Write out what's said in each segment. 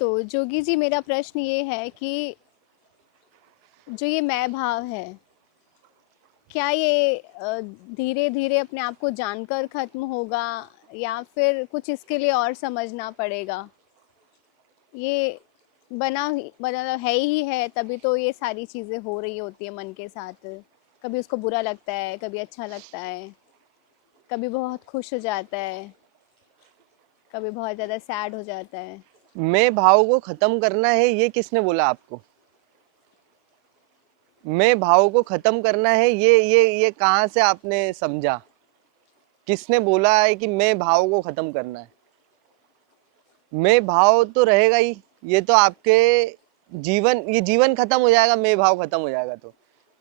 तो जोगी जी, मेरा प्रश्न ये है कि जो ये मैं भाव है, क्या ये धीरे धीरे अपने आप को जानकर खत्म होगा या फिर कुछ इसके लिए और समझना पड़ेगा? ये मतलब है ही है, तभी तो ये सारी चीजें हो रही होती है मन के साथ। कभी उसको बुरा लगता है, कभी अच्छा लगता है, कभी बहुत खुश हो जाता है, कभी बहुत ज्यादा सैड हो जाता है। मैं भाव को खत्म करना है, ये किसने बोला आपको? मैं भाव को खत्म करना है, ये कहाँ से आपने समझा? किसने बोला है कि मैं भाव को खत्म करना है? मैं भाव तो रहेगा ही। ये तो आपके ये जीवन खत्म हो जाएगा, मैं भाव खत्म हो जाएगा तो।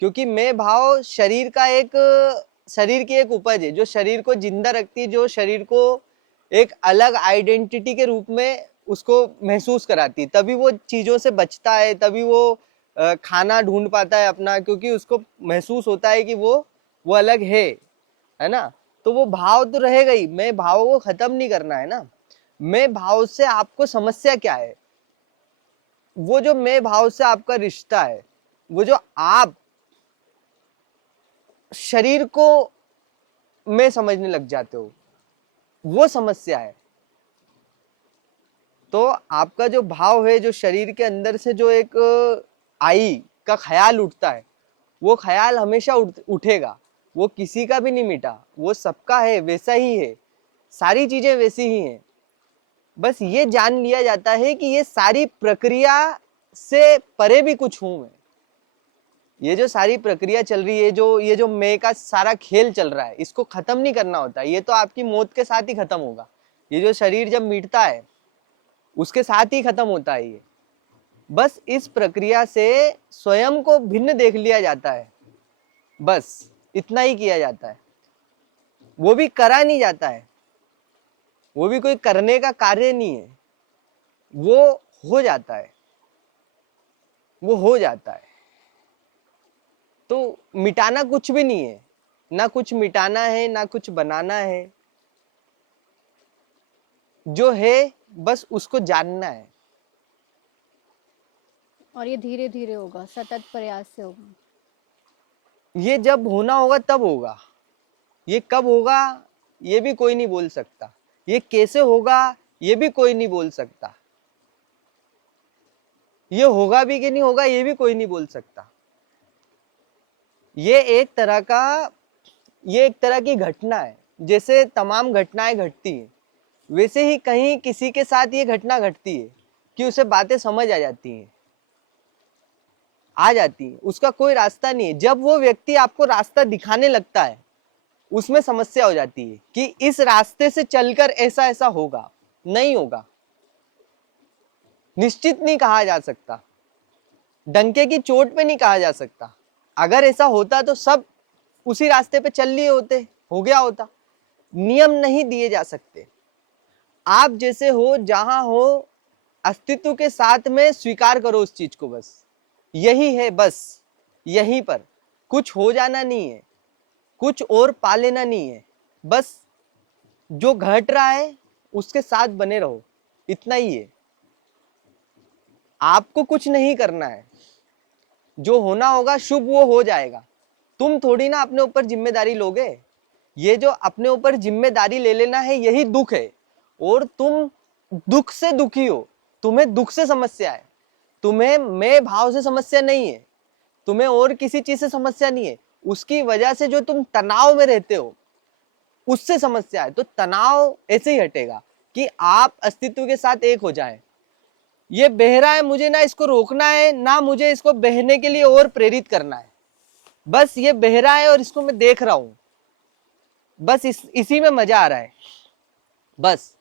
क्योंकि मैं भाव शरीर की एक उपज है जो शरीर को जिंदा रखती है, जो शरीर को एक अलग आइडेंटिटी के रूप में उसको महसूस कराती है। तभी वो चीजों से बचता है, तभी वो खाना ढूंढ पाता है अपना, क्योंकि उसको महसूस होता है कि वो अलग है ना। तो वो भाव तो रहेगा ही, मैं भाव को खत्म नहीं करना है ना। मैं भाव से आपको समस्या क्या है? वो जो मैं भाव से आपका रिश्ता है, वो जो आप शरीर को मैं समझने लग जाते हो, वो समस्या है। तो आपका जो भाव है, जो शरीर के अंदर से जो एक आई का ख्याल उठता है, वो ख्याल हमेशा उठेगा। वो किसी का भी नहीं मिटा, वो सबका है, वैसा ही है। सारी चीजें वैसी ही हैं। बस ये जान लिया जाता है कि ये सारी प्रक्रिया से परे भी कुछ हूं मैं। ये जो सारी प्रक्रिया चल रही है, ये जो मैं का सारा खेल चल रहा है, इसको खत्म नहीं करना होता। ये तो आपकी मौत के साथ ही खत्म होगा। ये जो शरीर जब मिटता है, उसके साथ ही खत्म होता है ये। बस इस प्रक्रिया से स्वयं को भिन्न देख लिया जाता है, बस इतना ही किया जाता है। वो भी करा नहीं जाता है, वो भी कोई करने का कार्य नहीं है, वो हो जाता है। वो हो जाता है। तो मिटाना कुछ भी नहीं है, ना कुछ मिटाना है ना कुछ बनाना है। जो है बस उसको जानना है। और ये धीरे धीरे होगा, सतत प्रयास से होगा। ये जब होना होगा तब होगा। ये कब होगा ये भी कोई नहीं बोल सकता। ये कैसे होगा ये भी कोई नहीं बोल सकता। ये होगा भी कि नहीं होगा ये भी कोई नहीं बोल सकता। ये एक तरह की घटना है। जैसे तमाम घटनाएं घटती हैं, वैसे ही कहीं किसी के साथ ये घटना घटती है कि उसे बातें समझ आ जाती है। उसका कोई रास्ता नहीं है। जब वो व्यक्ति आपको रास्ता दिखाने लगता है, उसमें समस्या हो जाती है कि इस रास्ते से चलकर ऐसा ऐसा होगा। नहीं होगा, निश्चित नहीं कहा जा सकता, डंके की चोट पे नहीं कहा जा सकता। अगर ऐसा होता तो सब उसी रास्ते पे चल लिए होते, हो गया होता। नियम नहीं दिए जा सकते। आप जैसे हो, जहां हो, अस्तित्व के साथ में स्वीकार करो उस चीज को। बस यही है। बस यहीं पर कुछ हो जाना नहीं है, कुछ और पा लेना नहीं है। बस जो घट रहा है उसके साथ बने रहो, इतना ही है। आपको कुछ नहीं करना है। जो होना होगा शुभ वो हो जाएगा। तुम थोड़ी ना अपने ऊपर जिम्मेदारी लोगे। ये जो अपने ऊपर जिम्मेदारी ले लेना है, यही दुख है। और तुम दुख से दुखी हो। तुम्हें दुख से समस्या है। तुम्हें मैं भाव से समस्या नहीं है। तुम्हें और किसी चीज से समस्या नहीं है। उसकी वजह से जो तुम तनाव में रहते हो, उससे समस्या है। तो तनाव ऐसे ही हटेगा कि आप अस्तित्व के साथ एक हो जाएं। ये बह रहा है, मुझे ना इसको रोकना है, ना मुझे इसको बहने के लिए और प्रेरित करना है। बस ये बह रहा है और इसको मैं देख रहा हूं। बस इसी में मजा आ रहा है। बस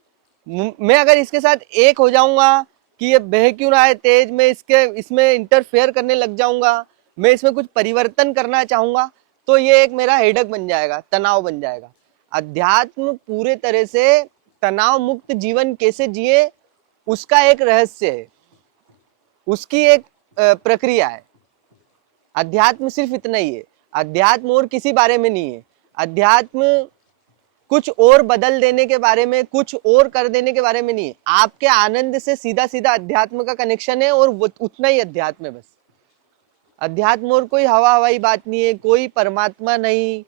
मैं अगर इसके साथ एक हो जाऊंगा कि ये बह क्यों रहा है तेज, मैं इसमें इंटरफेयर करने लग जाऊंगा, मैं इसमें कुछ परिवर्तन करना चाहूंगा, तो ये एक मेरा हेडक बन जाएगा, तनाव बन जाएगा। अध्यात्म पूरे तरह से तनाव मुक्त जीवन कैसे जिए, उसका एक रहस्य है, उसकी एक प्रक्रिया है। अध्यात्म सिर्फ इतना ही है। अध्यात्म और किसी बारे में नहीं है। अध्यात्म कुछ और बदल देने के बारे में, कुछ और कर देने के बारे में नहीं है। आपके आनंद से सीधा सीधा अध्यात्म का कनेक्शन है और उतना ही अध्यात्म है बस। अध्यात्म और कोई हवा हवाई बात नहीं है, कोई परमात्मा नहीं,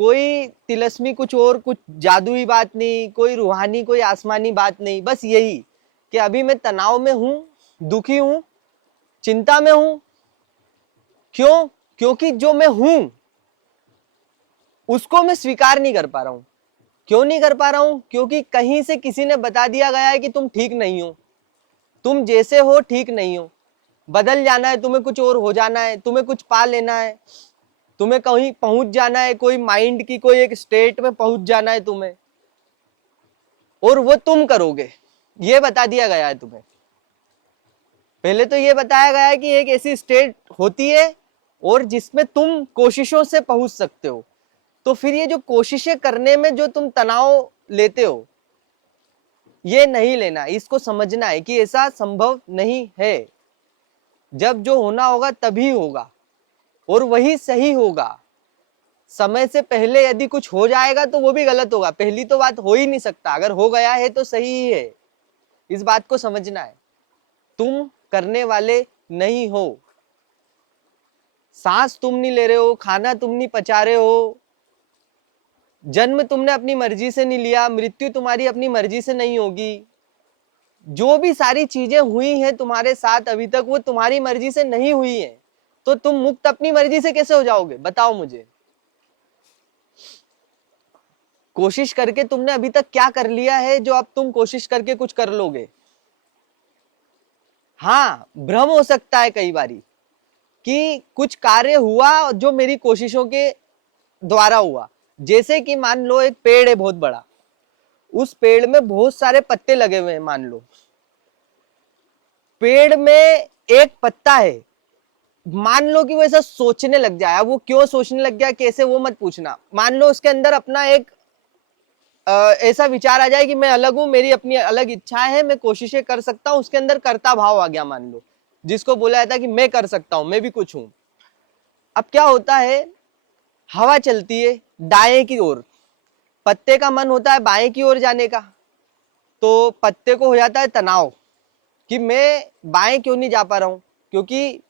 कोई तिलस्मी कुछ और कुछ जादुई बात नहीं, कोई रूहानी कोई आसमानी बात नहीं। बस यही कि अभी मैं तनाव में हूं, दुखी हूं, चिंता में हूं। क्यों? क्योंकि जो मैं हूं उसको मैं स्वीकार नहीं कर पा रहा हूं। क्यों नहीं कर पा रहा हूं? क्योंकि कहीं से किसी ने बता दिया गया है कि तुम ठीक नहीं हो, तुम जैसे हो ठीक नहीं हो, बदल जाना है, तुम्हें कुछ और हो जाना है, तुम्हें कुछ पा लेना है, तुम्हें कहीं पहुंच जाना है, कोई माइंड की कोई एक स्टेट में पहुंच जाना है तुम्हें, और वो तुम करोगे, ये बता दिया गया है तुम्हें। पहले तो ये बताया गया है कि एक ऐसी स्टेट होती है और जिसमें तुम कोशिशों से पहुंच सकते हो। तो फिर ये जो कोशिशें करने में जो तुम तनाव लेते हो, ये नहीं लेना, इसको समझना है कि ऐसा संभव नहीं है। जब जो होना होगा तभी होगा और वही सही होगा। समय से पहले यदि कुछ हो जाएगा तो वो भी गलत होगा। पहली तो बात हो ही नहीं सकता, अगर हो गया है तो सही ही है। इस बात को समझना है, तुम करने वाले नहीं हो। सांस तुम नहीं ले रहे हो, खाना तुम नहीं पचा रहे हो, जन्म तुमने अपनी मर्जी से नहीं लिया, मृत्यु तुम्हारी अपनी मर्जी से नहीं होगी। जो भी सारी चीजें हुई हैं तुम्हारे साथ अभी तक, वो तुम्हारी मर्जी से नहीं हुई है। तो तुम मुक्त अपनी मर्जी से कैसे हो जाओगे? बताओ मुझे। कोशिश करके तुमने अभी तक क्या कर लिया है जो अब तुम कोशिश करके कुछ कर लोगे? हाँ, भ्रम हो सकता है कई बारी कि कुछ कार्य हुआ जो मेरी कोशिशों के द्वारा हुआ। जैसे कि मान लो एक पेड़ है बहुत बड़ा, उस पेड़ में बहुत सारे पत्ते लगे हुए हैं। मान लो पेड़ में एक पत्ता है, मान लो कि वो ऐसा सोचने लग जाए। वो क्यों सोचने लग गया, कैसे, वो मत पूछना। मान लो उसके अंदर अपना एक ऐसा विचार आ जाए कि मैं अलग हूं, मेरी अपनी अलग इच्छाएं हैं, मैं कोशिशें कर सकता हूं। उसके अंदर कर्ता भाव आ गया, मान लो, जिसको बोला जाता है कि मैं कर सकता हूं, मैं भी कुछ हूं। अब क्या होता है, हवा चलती है दाएं की ओर, पत्ते का मन होता है बाएं की ओर जाने का। तो पत्ते को हो जाता है तनाव कि मैं बाएं क्यों नहीं जा पा रहा हूं, क्योंकि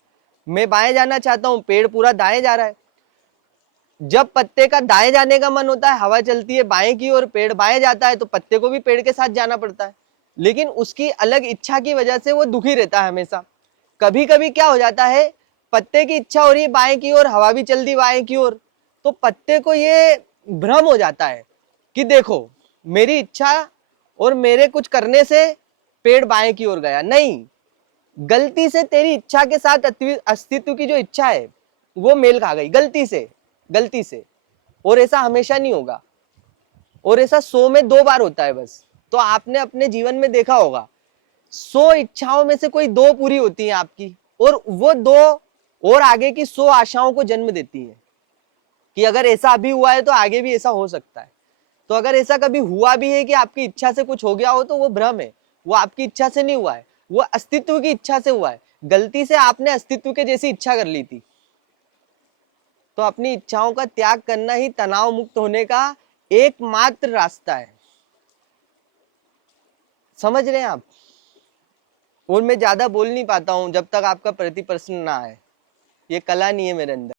मैं बाएं जाना चाहता हूं, पेड़ पूरा दाएं जा रहा है। जब पत्ते का दाएं जाने का मन होता है, हवा चलती है बाएं की ओर, पेड़ बाएं जाता है, तो पत्ते को भी पेड़ के साथ जाना पड़ता है। लेकिन उसकी अलग इच्छा की वजह से वो दुखी रहता है हमेशा। कभी कभी क्या हो जाता है, पत्ते की इच्छा हो रही है बाएं की ओर, हवा भी चल दी बाएं की ओर, तो पत्ते को ये भ्रम हो जाता है कि देखो मेरी इच्छा और मेरे कुछ करने से पेड़ बाएं की ओर गया। नहीं, गलती से तेरी इच्छा के साथ अस्तित्व की जो इच्छा है वो मेल खा गई, गलती से, गलती से। और ऐसा हमेशा नहीं होगा, और ऐसा 100 में 2 बार होता है बस। तो आपने अपने जीवन में देखा होगा 100 इच्छाओं में से कोई 2 पूरी होती हैं आपकी, और वो 2 और आगे की 100 आशाओं को जन्म देती है कि अगर ऐसा अभी हुआ है तो आगे भी ऐसा हो सकता है। तो अगर ऐसा कभी हुआ भी है कि आपकी इच्छा से कुछ हो गया हो, तो वो भ्रम है, वो आपकी इच्छा से नहीं हुआ है, वो अस्तित्व की इच्छा से हुआ है। गलती से आपने अस्तित्व के जैसी इच्छा कर ली थी। तो अपनी इच्छाओं का त्याग करना ही तनाव मुक्त होने का एकमात्र रास्ता है। समझ रहे हैं आप? और मैं ज्यादा बोल नहीं पाता हूं जब तक आपका प्रति प्रश्न ना आए, ये कला नहीं है मेरे अंदर।